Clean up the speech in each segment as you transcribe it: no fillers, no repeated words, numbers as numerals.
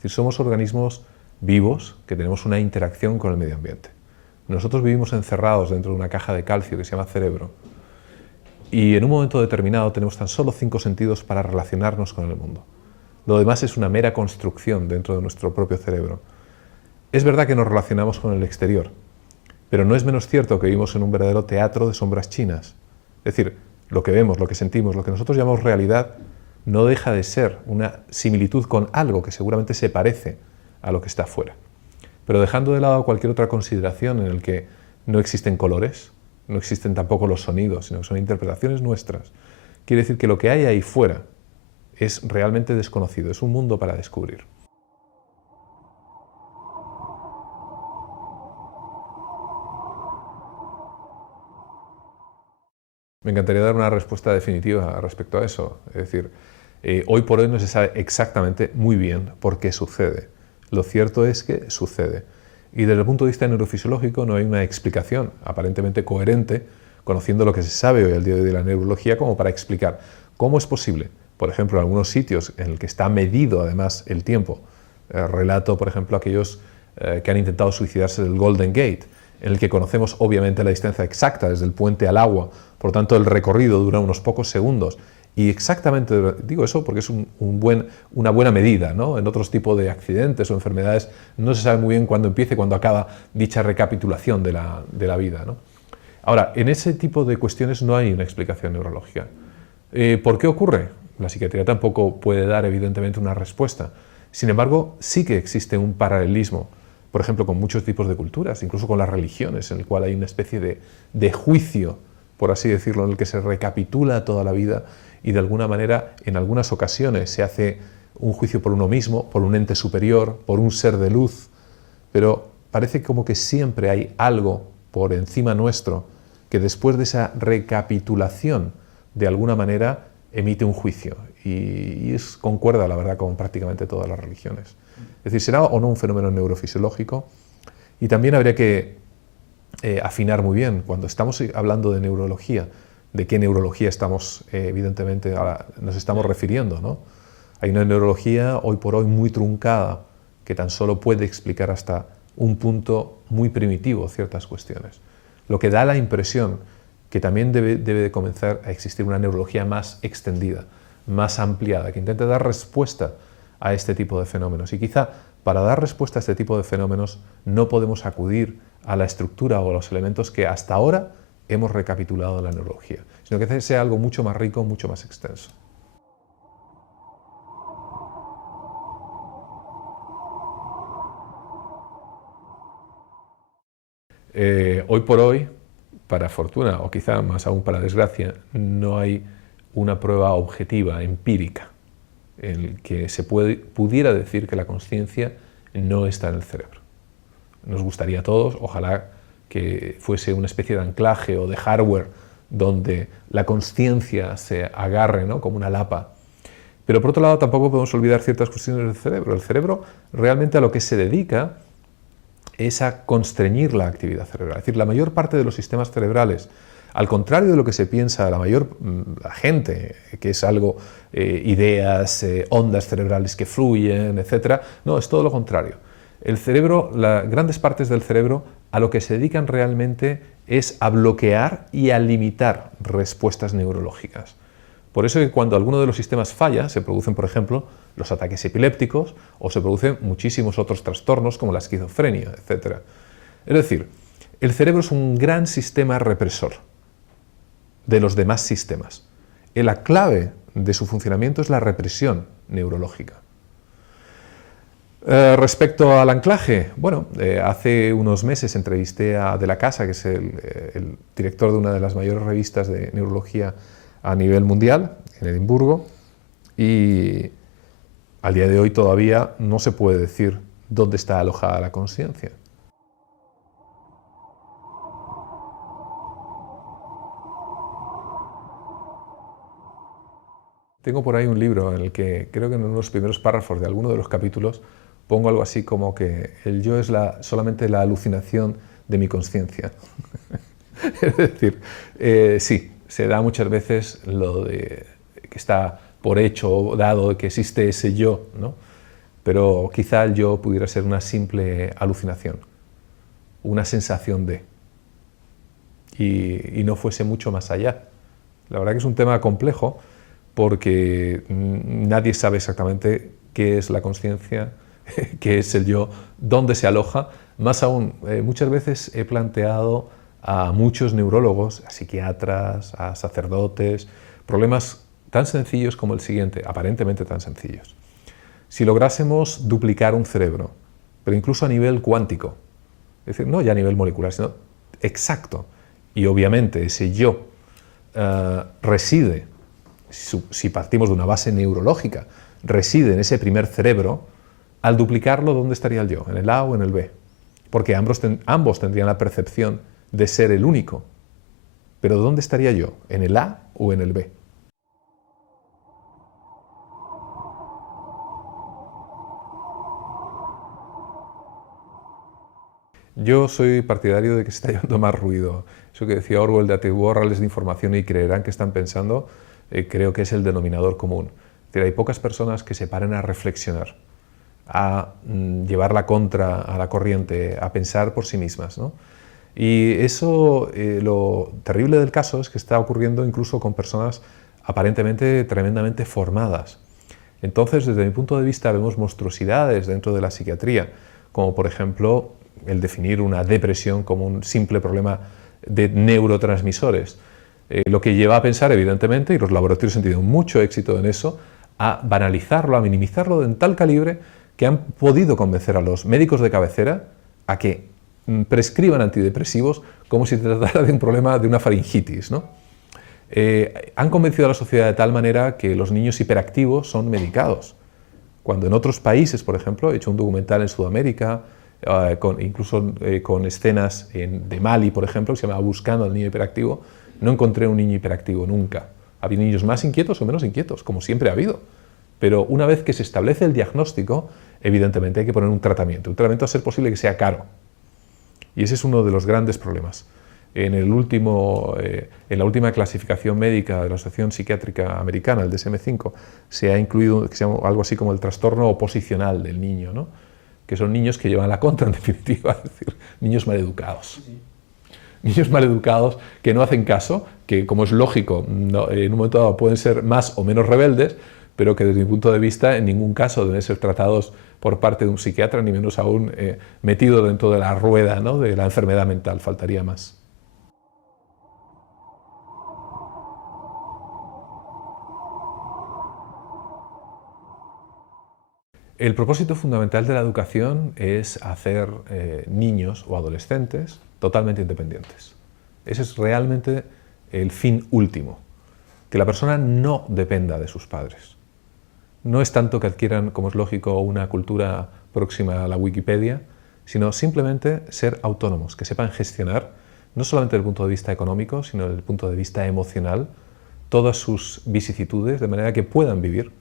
Es decir, somos organismos vivos que tenemos una interacción con el medio ambiente. Nosotros vivimos encerrados dentro de una caja de calcio que se llama cerebro y en un momento determinado tenemos tan solo 5 sentidos para relacionarnos con el mundo. Lo demás es una mera construcción dentro de nuestro propio cerebro. Es verdad que nos relacionamos con el exterior, pero no es menos cierto que vivimos en un verdadero teatro de sombras chinas. Es decir, lo que vemos, lo que sentimos, lo que nosotros llamamos realidad, no deja de ser una similitud con algo que seguramente se parece a lo que está afuera. Pero dejando de lado cualquier otra consideración en el que no existen colores, no existen tampoco los sonidos, sino que son interpretaciones nuestras, quiere decir que lo que hay ahí fuera es realmente desconocido, es un mundo para descubrir. Me encantaría dar una respuesta definitiva respecto a eso. Es decir, hoy por hoy no se sabe exactamente muy bien por qué sucede. Lo cierto es que sucede. Y desde el punto de vista neurofisiológico no hay una explicación aparentemente coherente, conociendo lo que se sabe hoy al día de hoy de la neurología, como para explicar cómo es posible, por ejemplo, en algunos sitios en el que está medido además el tiempo. Relato, por ejemplo, aquellos que han intentado suicidarse del Golden Gate, en el que conocemos obviamente la distancia exacta desde el puente al agua, por tanto el recorrido dura unos pocos segundos. Y exactamente, digo eso porque es una buena medida, ¿no? En otros tipos de accidentes o enfermedades no se sabe muy bien cuándo empieza y cuándo acaba dicha recapitulación de la vida, ¿no? Ahora, en ese tipo de cuestiones no hay una explicación neurológica. ¿Por qué ocurre? La psiquiatría tampoco puede dar evidentemente una respuesta. Sin embargo, sí que existe un paralelismo, por ejemplo, con muchos tipos de culturas, incluso con las religiones, en el cual hay una especie de juicio, por así decirlo, en el que se recapitula toda la vida y de alguna manera, en algunas ocasiones, se hace un juicio por uno mismo, por un ente superior, por un ser de luz, pero parece como que siempre hay algo por encima nuestro que después de esa recapitulación, de alguna manera, emite un juicio. Y concuerda, la verdad, con prácticamente todas las religiones. Es decir, ¿será o no un fenómeno neurofisiológico? Y también habría que afinar muy bien, cuando estamos hablando de neurología, de qué neurología estamos, evidentemente, nos estamos refiriendo, ¿no? Hay una neurología hoy por hoy muy truncada que tan solo puede explicar hasta un punto muy primitivo ciertas cuestiones. Lo que da la impresión que también debe de comenzar a existir una neurología más extendida, más ampliada, que intente dar respuesta a este tipo de fenómenos. Y quizá para dar respuesta a este tipo de fenómenos no podemos acudir a la estructura o a los elementos que hasta ahora hemos recapitulado en la neurología, sino que sea algo mucho más rico, mucho más extenso. Hoy por hoy, para fortuna o quizá más aún para desgracia, no hay una prueba objetiva, empírica, en el que se pudiera decir que la consciencia no está en el cerebro. Nos gustaría a todos, ojalá que fuese una especie de anclaje o de hardware donde la consciencia se agarre, ¿no?, como una lapa. Pero por otro lado tampoco podemos olvidar ciertas cuestiones del cerebro. El cerebro realmente a lo que se dedica es a constreñir la actividad cerebral. Es decir, la mayor parte de los sistemas cerebrales, al contrario de lo que se piensa la gente, que es algo, ideas, ondas cerebrales que fluyen, etc. No, es todo lo contrario. El cerebro, grandes partes del cerebro, a lo que se dedican realmente es a bloquear y a limitar respuestas neurológicas. Por eso que cuando alguno de los sistemas falla, se producen, por ejemplo, los ataques epilépticos o se producen muchísimos otros trastornos como la esquizofrenia, etc. Es decir, el cerebro es un gran sistema represor de los demás sistemas. La clave de su funcionamiento es la represión neurológica. Respecto al anclaje, bueno, hace unos meses entrevisté a De la Casa, que es el director de una de las mayores revistas de neurología a nivel mundial, en Edimburgo, y al día de hoy todavía no se puede decir dónde está alojada la consciencia. Tengo por ahí un libro en el que creo que en uno de los primeros párrafos de alguno de los capítulos pongo algo así como que el yo es solamente la alucinación de mi consciencia. Es decir, sí, se da muchas veces lo de que está por hecho o dado que existe ese yo, ¿no? pero quizá el yo pudiera ser una simple alucinación, una sensación de, y no fuese mucho más allá. La verdad que es un tema complejo porque nadie sabe exactamente qué es la consciencia, qué es el yo, dónde se aloja. Más aún, muchas veces he planteado a muchos neurólogos, a psiquiatras, a sacerdotes, problemas tan sencillos como el siguiente, aparentemente tan sencillos. Si lográsemos duplicar un cerebro, pero incluso a nivel cuántico, es decir, no ya a nivel molecular, sino exacto, y obviamente ese yo reside, si partimos de una base neurológica, reside en ese primer cerebro, al duplicarlo, ¿dónde estaría el yo? ¿En el A o en el B? Porque ambos tendrían la percepción de ser el único. Pero ¿dónde estaría yo? ¿En el A o en el B? Yo soy partidario de que se está llevando más ruido. Eso que decía Orwell de atiborrarles de información y creerán que están pensando, creo que es el denominador común. Es decir, hay pocas personas que se paren a reflexionar, a llevar la contra a la corriente, a pensar por sí mismas, ¿no? Y eso, lo terrible del caso es que está ocurriendo incluso con personas aparentemente tremendamente formadas. Entonces, desde mi punto de vista, vemos monstruosidades dentro de la psiquiatría, como por ejemplo el definir una depresión como un simple problema de neurotransmisores, lo que lleva a pensar, evidentemente, y los laboratorios han tenido mucho éxito en eso, a banalizarlo, a minimizarlo en tal calibre que han podido convencer a los médicos de cabecera a que prescriban antidepresivos como si se tratara de un problema de una faringitis, ¿no? Han convencido a la sociedad de tal manera que los niños hiperactivos son medicados, cuando en otros países, por ejemplo, he hecho un documental en Sudamérica, incluso con escenas de Mali, por ejemplo, que se llamaba Buscando al niño hiperactivo, no encontré un niño hiperactivo nunca. Había niños más inquietos o menos inquietos, como siempre ha habido. Pero una vez que se establece el diagnóstico, evidentemente hay que poner un tratamiento a ser posible que sea caro. Y ese es uno de los grandes problemas. En la última clasificación médica de la Asociación Psiquiátrica Americana, el DSM-5, se ha incluido que se llama algo así como el trastorno oposicional del niño, ¿no? Que son niños que llevan la contra, en definitiva, es decir, niños maleducados. Sí. Niños maleducados que no hacen caso, que como es lógico, en un momento dado pueden ser más o menos rebeldes, pero que desde mi punto de vista en ningún caso deben ser tratados por parte de un psiquiatra, ni menos aún metido dentro de la rueda, ¿no?, de la enfermedad mental, faltaría más. El propósito fundamental de la educación es hacer niños o adolescentes totalmente independientes. Ese es realmente el fin último, que la persona no dependa de sus padres. No es tanto que adquieran, como es lógico, una cultura próxima a la Wikipedia, sino simplemente ser autónomos, que sepan gestionar, no solamente desde el punto de vista económico, sino desde el punto de vista emocional, todas sus vicisitudes, de manera que puedan vivir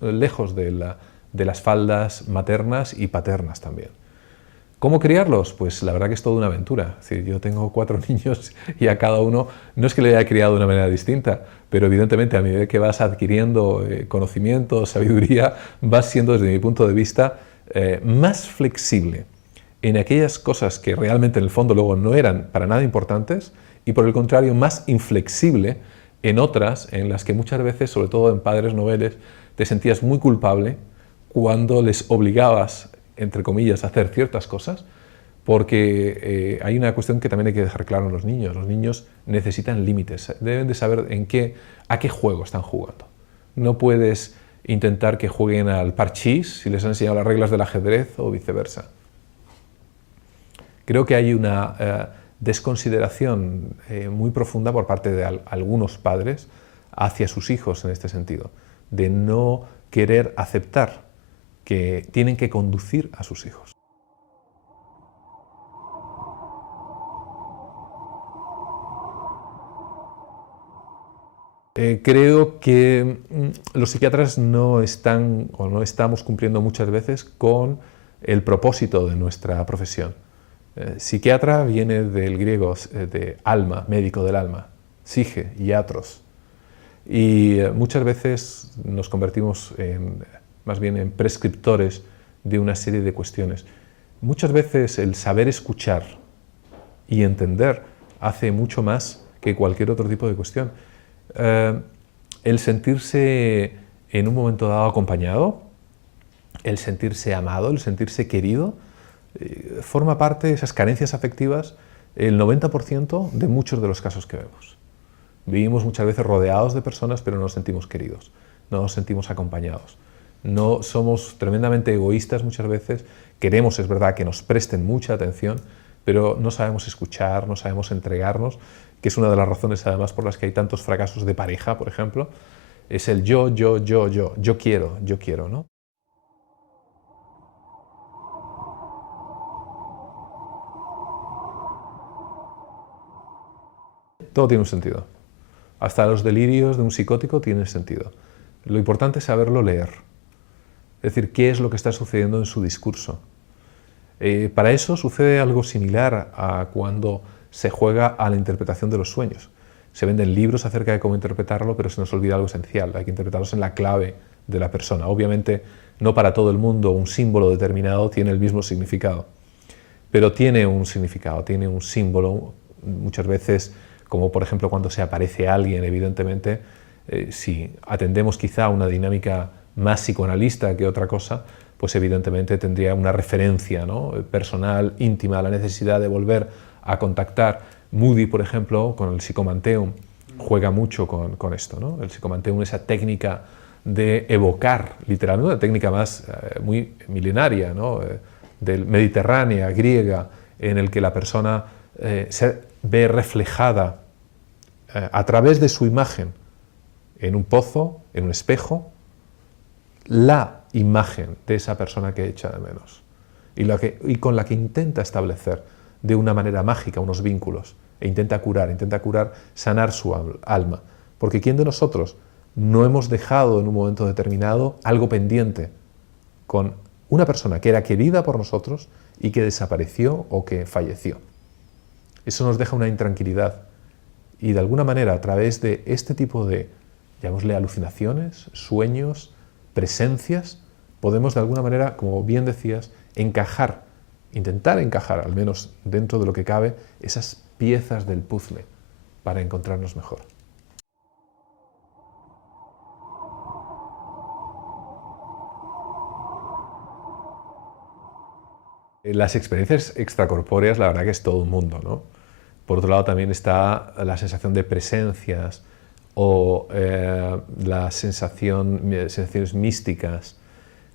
lejos de las faldas maternas y paternas también. ¿Cómo criarlos? Pues la verdad que es toda una aventura. Es decir, yo tengo 4 niños y a cada uno no es que le haya criado de una manera distinta, pero evidentemente a medida que vas adquiriendo conocimiento, sabiduría, vas siendo desde mi punto de vista más flexible en aquellas cosas que realmente en el fondo luego no eran para nada importantes y por el contrario más inflexible en otras en las que muchas veces, sobre todo en padres noveles, te sentías muy culpable cuando les obligabas, entre comillas, a hacer ciertas cosas, porque hay una cuestión que también hay que dejar claro en los niños. Los niños necesitan límites, deben de saber a qué juego están jugando. No puedes intentar que jueguen al parchís si les han enseñado las reglas del ajedrez o viceversa. Creo que hay una desconsideración muy profunda por parte de algunos padres hacia sus hijos en este sentido, de no querer aceptar que tienen que conducir a sus hijos. Creo que los psiquiatras no están o no estamos cumpliendo muchas veces con el propósito de nuestra profesión. Psiquiatra viene del griego de alma, médico del alma, psique, iatros. Y muchas veces nos convertimos en más bien en prescriptores de una serie de cuestiones. Muchas veces el saber escuchar y entender hace mucho más que cualquier otro tipo de cuestión. El sentirse en un momento dado acompañado, el sentirse amado, el sentirse querido, forma parte de esas carencias afectivas, el 90% de muchos de los casos que vemos. Vivimos muchas veces rodeados de personas, pero no nos sentimos queridos, no nos sentimos acompañados. No somos tremendamente egoístas muchas veces, queremos, es verdad, que nos presten mucha atención, pero no sabemos escuchar, no sabemos entregarnos, que es una de las razones además por las que hay tantos fracasos de pareja, por ejemplo, es el yo quiero, ¿no? Todo tiene un sentido. Hasta los delirios de un psicótico tienen sentido. Lo importante es saberlo leer. Es decir, qué es lo que está sucediendo en su discurso. Para eso sucede algo similar a cuando se juega a la interpretación de los sueños. Se venden libros acerca de cómo interpretarlo, pero se nos olvida algo esencial. Hay que interpretarlos en la clave de la persona. Obviamente, no para todo el mundo un símbolo determinado tiene el mismo significado, pero tiene un significado, tiene un símbolo. Muchas veces, como por ejemplo cuando se aparece alguien, evidentemente, si atendemos quizá a una dinámica más psicoanalista que otra cosa, pues evidentemente tendría una referencia, ¿no?, personal, íntima, la necesidad de volver a contactar. Moody, por ejemplo, con el psicomanteum, juega mucho con esto, ¿no? El psicomanteum, esa técnica de evocar, literalmente, una técnica más muy milenaria, ¿no?, del mediterránea, griega, en el que la persona se ve reflejada a través de su imagen en un pozo, en un espejo, la imagen de esa persona que echa de menos y con la que intenta establecer de una manera mágica unos vínculos e intenta curar, sanar su alma. Porque ¿quién de nosotros no hemos dejado en un momento determinado algo pendiente con una persona que era querida por nosotros y que desapareció o que falleció? Eso nos deja una intranquilidad y de alguna manera a través de este tipo de, llamémosle, alucinaciones, sueños, presencias, podemos de alguna manera, como bien decías, intentar encajar, al menos dentro de lo que cabe, esas piezas del puzzle para encontrarnos mejor. Las experiencias extracorpóreas, la verdad que es todo un mundo, ¿no? Por otro lado, también está la sensación de presencias o la sensaciones místicas.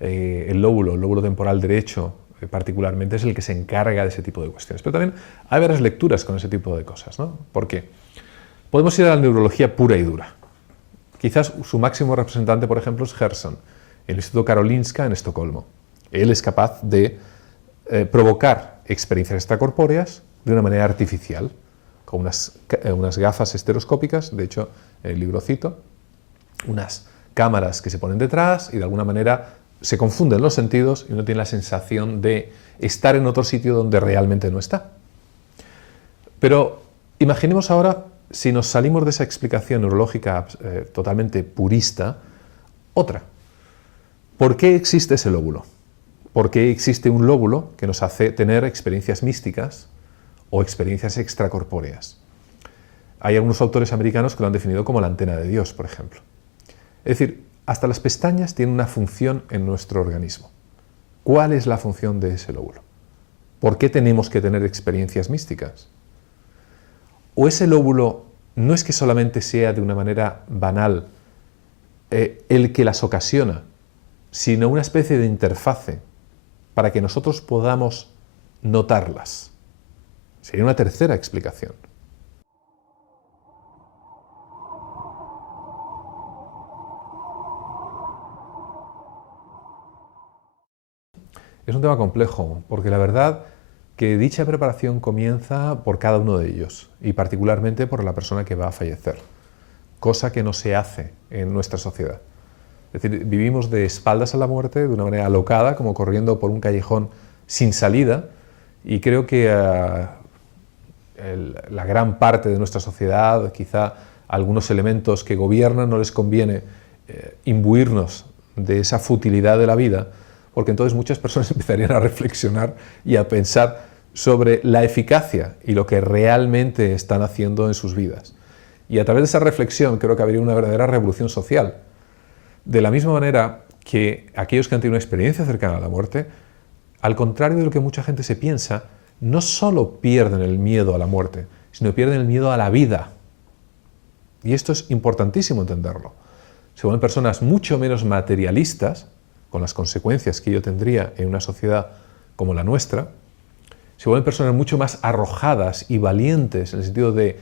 El lóbulo temporal derecho, particularmente, es el que se encarga de ese tipo de cuestiones. Pero también hay varias lecturas con ese tipo de cosas, ¿no? ¿Por qué? Podemos ir a la neurología pura y dura. Quizás su máximo representante, por ejemplo, es Gerson, el Instituto Karolinska en Estocolmo. Él es capaz de provocar experiencias extracorpóreas de una manera artificial, con unas gafas estereoscópicas, de hecho, el libro cito, unas cámaras que se ponen detrás y de alguna manera se confunden los sentidos y uno tiene la sensación de estar en otro sitio donde realmente no está. Pero imaginemos ahora, si nos salimos de esa explicación neurológica totalmente purista, otra. ¿Por qué existe ese lóbulo? ¿Por qué existe un lóbulo que nos hace tener experiencias místicas o experiencias extracorpóreas? Hay algunos autores americanos que lo han definido como la antena de Dios, por ejemplo. Es decir, hasta las pestañas tienen una función en nuestro organismo. ¿Cuál es la función de ese lóbulo? ¿Por qué tenemos que tener experiencias místicas? ¿O ese lóbulo no es que solamente sea de una manera banal el que las ocasiona, sino una especie de interfase para que nosotros podamos notarlas? Sería una tercera explicación. Es un tema complejo, porque la verdad que dicha preparación comienza por cada uno de ellos, y particularmente por la persona que va a fallecer, cosa que no se hace en nuestra sociedad. Es decir, vivimos de espaldas a la muerte, de una manera alocada, como corriendo por un callejón sin salida, y creo que la gran parte de nuestra sociedad, quizá algunos elementos que gobiernan, no les conviene imbuirnos de esa futilidad de la vida, porque entonces muchas personas empezarían a reflexionar y a pensar sobre la eficacia y lo que realmente están haciendo en sus vidas. Y a través de esa reflexión creo que habría una verdadera revolución social. De la misma manera que aquellos que han tenido una experiencia cercana a la muerte, al contrario de lo que mucha gente se piensa, no solo pierden el miedo a la muerte, sino pierden el miedo a la vida. Y esto es importantísimo entenderlo. Se vuelven personas mucho menos materialistas, con las consecuencias que ello tendría en una sociedad como la nuestra. Se vuelven personas mucho más arrojadas y valientes en el sentido de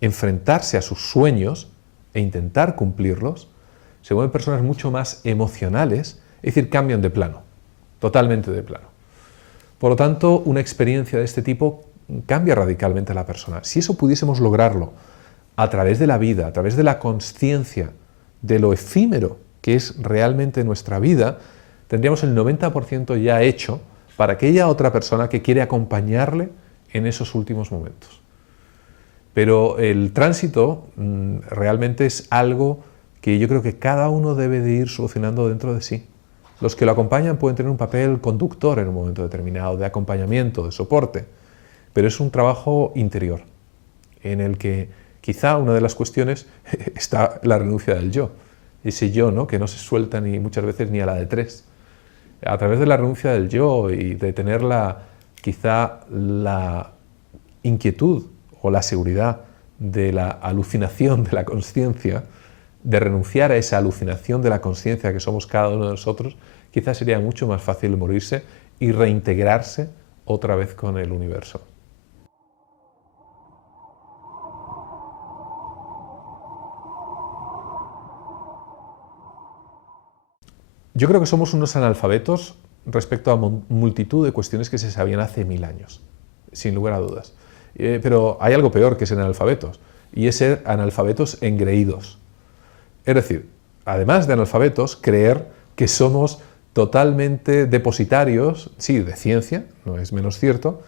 enfrentarse a sus sueños e intentar cumplirlos. Se vuelven personas mucho más emocionales, es decir, cambian de plano, totalmente de plano. Por lo tanto, una experiencia de este tipo cambia radicalmente a la persona. Si eso pudiésemos lograrlo a través de la vida, a través de la consciencia de lo efímero que es realmente nuestra vida, tendríamos el 90% ya hecho para aquella otra persona que quiere acompañarle en esos últimos momentos. Pero el tránsito realmente es algo que yo creo que cada uno debe de ir solucionando dentro de sí. Los que lo acompañan pueden tener un papel conductor en un momento determinado, de acompañamiento, de soporte, pero es un trabajo interior, en el que quizá una de las cuestiones está la renuncia del yo, ese yo, ¿no?, que no se suelta ni muchas veces ni a la de tres. A través de la renuncia del yo y de tener quizá la inquietud o la seguridad de la alucinación de la consciencia, de renunciar a esa alucinación de la consciencia que somos cada uno de nosotros, quizás sería mucho más fácil morirse y reintegrarse otra vez con el universo. Yo creo que somos unos analfabetos respecto a multitud de cuestiones que se sabían hace 1000 años, sin lugar a dudas. Pero hay algo peor que ser analfabetos, y es ser analfabetos engreídos. Es decir, además de analfabetos, creer que somos totalmente depositarios, sí, de ciencia, no es menos cierto,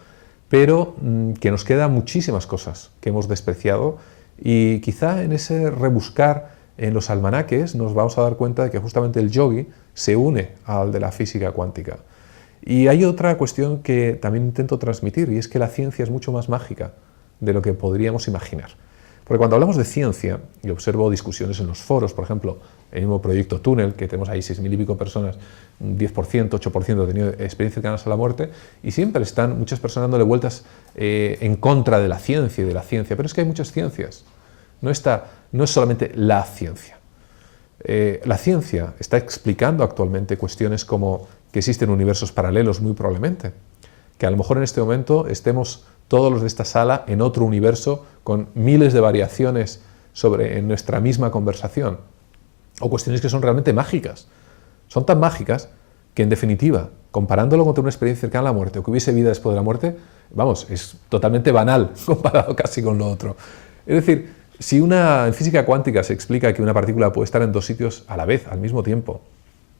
pero que nos quedan muchísimas cosas que hemos despreciado y quizá en ese rebuscar en los almanaques nos vamos a dar cuenta de que justamente el yogi se une al de la física cuántica. Y hay otra cuestión que también intento transmitir, y es que la ciencia es mucho más mágica de lo que podríamos imaginar. Porque cuando hablamos de ciencia, y observo discusiones en los foros, por ejemplo, el mismo proyecto Túnel, que tenemos ahí 6000 y pico personas, un 10%, 8% han tenido experiencias cercanas a la muerte, y siempre están muchas personas dándole vueltas en contra de la ciencia y de la ciencia, pero es que hay muchas ciencias, no es solamente la ciencia. La ciencia está explicando actualmente cuestiones como que existen universos paralelos muy probablemente, que a lo mejor en este momento estemos todos los de esta sala en otro universo con miles de variaciones en nuestra misma conversación, o cuestiones que son realmente mágicas. Son tan mágicas que, en definitiva, comparándolo con una experiencia cercana a la muerte o que hubiese vida después de la muerte, vamos, es totalmente banal comparado casi con lo otro. Es decir, si en física cuántica se explica que una partícula puede estar en dos sitios a la vez, al mismo tiempo,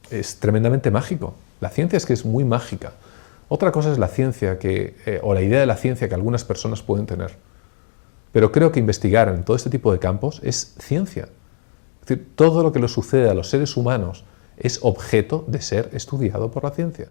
es tremendamente mágico. La ciencia es que es muy mágica. Otra cosa es la ciencia o la idea de la ciencia que algunas personas pueden tener. Pero creo que investigar en todo este tipo de campos es ciencia. Es decir, todo lo que le sucede a los seres humanos es objeto de ser estudiado por la ciencia.